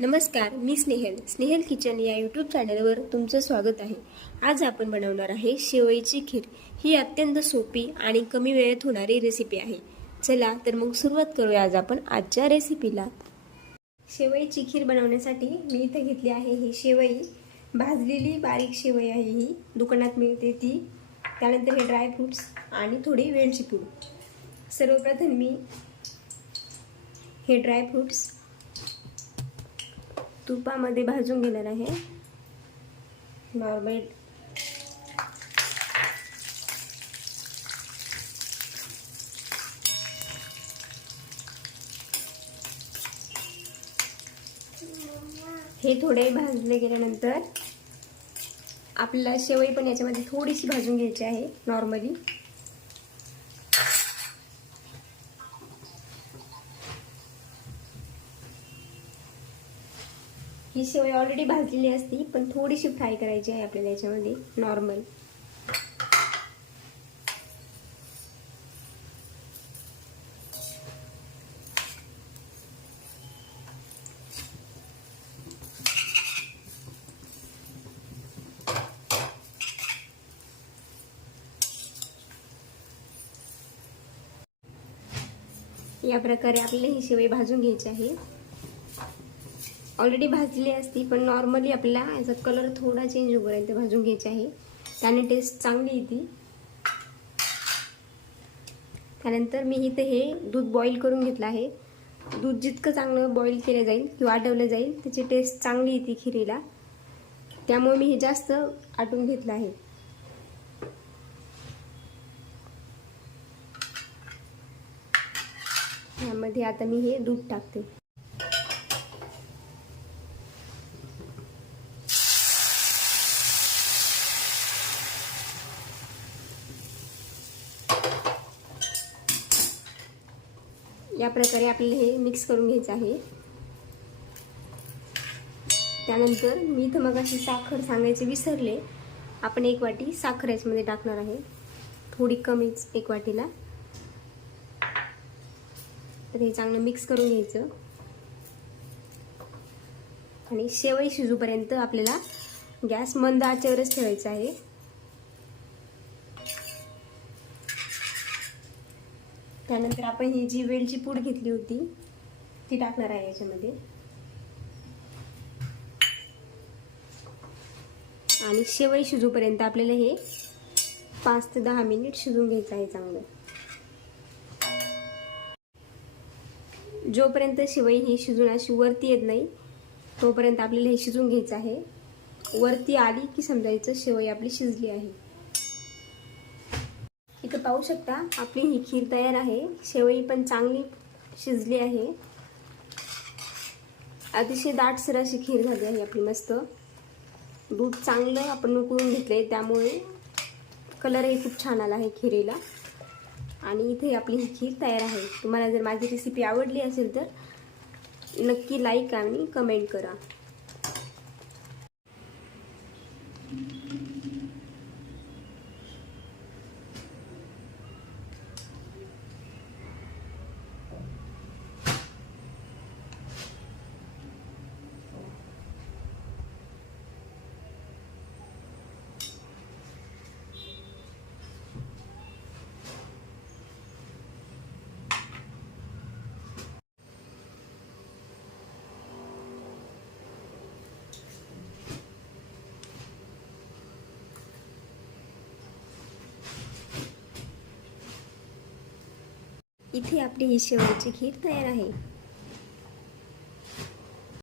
नमस्कार, मी स्नेहल किचन या यूट्यूब चॅनलवर तुमचं स्वागत आहे। आज आपण बनवणार आहे शेवईची खीर। ही अत्यंत सोपी आणि कमी वेळेत होणारी रेसिपी आहे। चला तर मग सुरुवात करूया आज आपण आजच्या रेसिपीला। शेवईची खीर बनवण्यासाठी मी इथे घेतली आहे ही शेवई, भाजलेली बारीक शेवई आहे ही, दुकानात मिळते ती। त्यानंतर हे ड्राय फ्रूट्स आणि थोडी वेलची पूड। सर्वप्रथम मी हे ड्राय फ्रूट्स तुपामध्ये भाजून घेणार आहे। नॉर्मल हे थोडे भाजले गेल्यानंतर आपल्याला शेवई पण याच्यामध्ये थोडीशी भाजून घ्यायची आहे नॉर्मली। ही शेवई ऑलरेडी भाजलेली असती, पण थोडीशी फ्राय करायची आहे आपल्याला याच्यामध्ये नॉर्मल। या प्रकारे आपल्याला ही शेवई भाजून घ्यायची आहे। ऑलरेडी भाजली असती, पण नॉर्मली आपल्याला याचा कलर थोडा चेंज होईपर्यंत भाजून घ्यायची आहे, त्याने टेस्ट चांगली येते। त्यानंतर मी इथे हे दूध बॉईल करून घेतलं आहे। दूध जितकं चांगलं बॉईल केलं जाईल किंवा आटवलं जाईल त्याची टेस्ट चांगली येते खिरीला, त्यामुळे मी हे जास्त आटून घेतलं आहे। यामध्ये आता मी हे दूध टाकते। या प्रकारे आपल्याला हे मिक्स करून घ्यायचं आहे। त्यानंतर मी इथं मगाशी साखर सांगायचे विसरले, आपण 1 वाटी साखर याच्यामध्ये टाकणार आहे, थोडी कमीच 1 वाटीला। तर हे चांगलं मिक्स करून घ्यायचं आणि शेवई शिजूपर्यंत आपल्याला गॅस मंद आचेवरच ठेवायचा आहे। त्यानंतर आपण ही जी वेलची पूड घेतली होती ती टाकणार आहे याच्यामध्ये आणि शेवई शिजूपर्यंत आपल्याला हे 5 ते 10 मिनिट शिजून घ्यायचं आहे चांगलं। जोपर्यंत शेवई ही शिजून अशी वरती येत नाही तोपर्यंत आपल्याला हे शिजून घ्यायचं आहे। वरती आली की समजायचं शेवई आपली शिजली आहे। इथं पाहू शकता आपली ही खीर तयार आहे। शेवई पण चांगली शिजली आहे, अतिशय दाटसर अशी खीर झाली आहे आपली मस्त। दूध चांगलं आपण उकळून घेतले त्यामुळे कलरही खूप छान आला आहे खिरीला। आणि इथे आपली ही खीर तयार आहे। तुम्हाला जर माझी रेसिपी आवडली असेल तर नक्की लाईक आणि कमेंट करा। इथे आपली ही शेवईची खीर तयार आहे।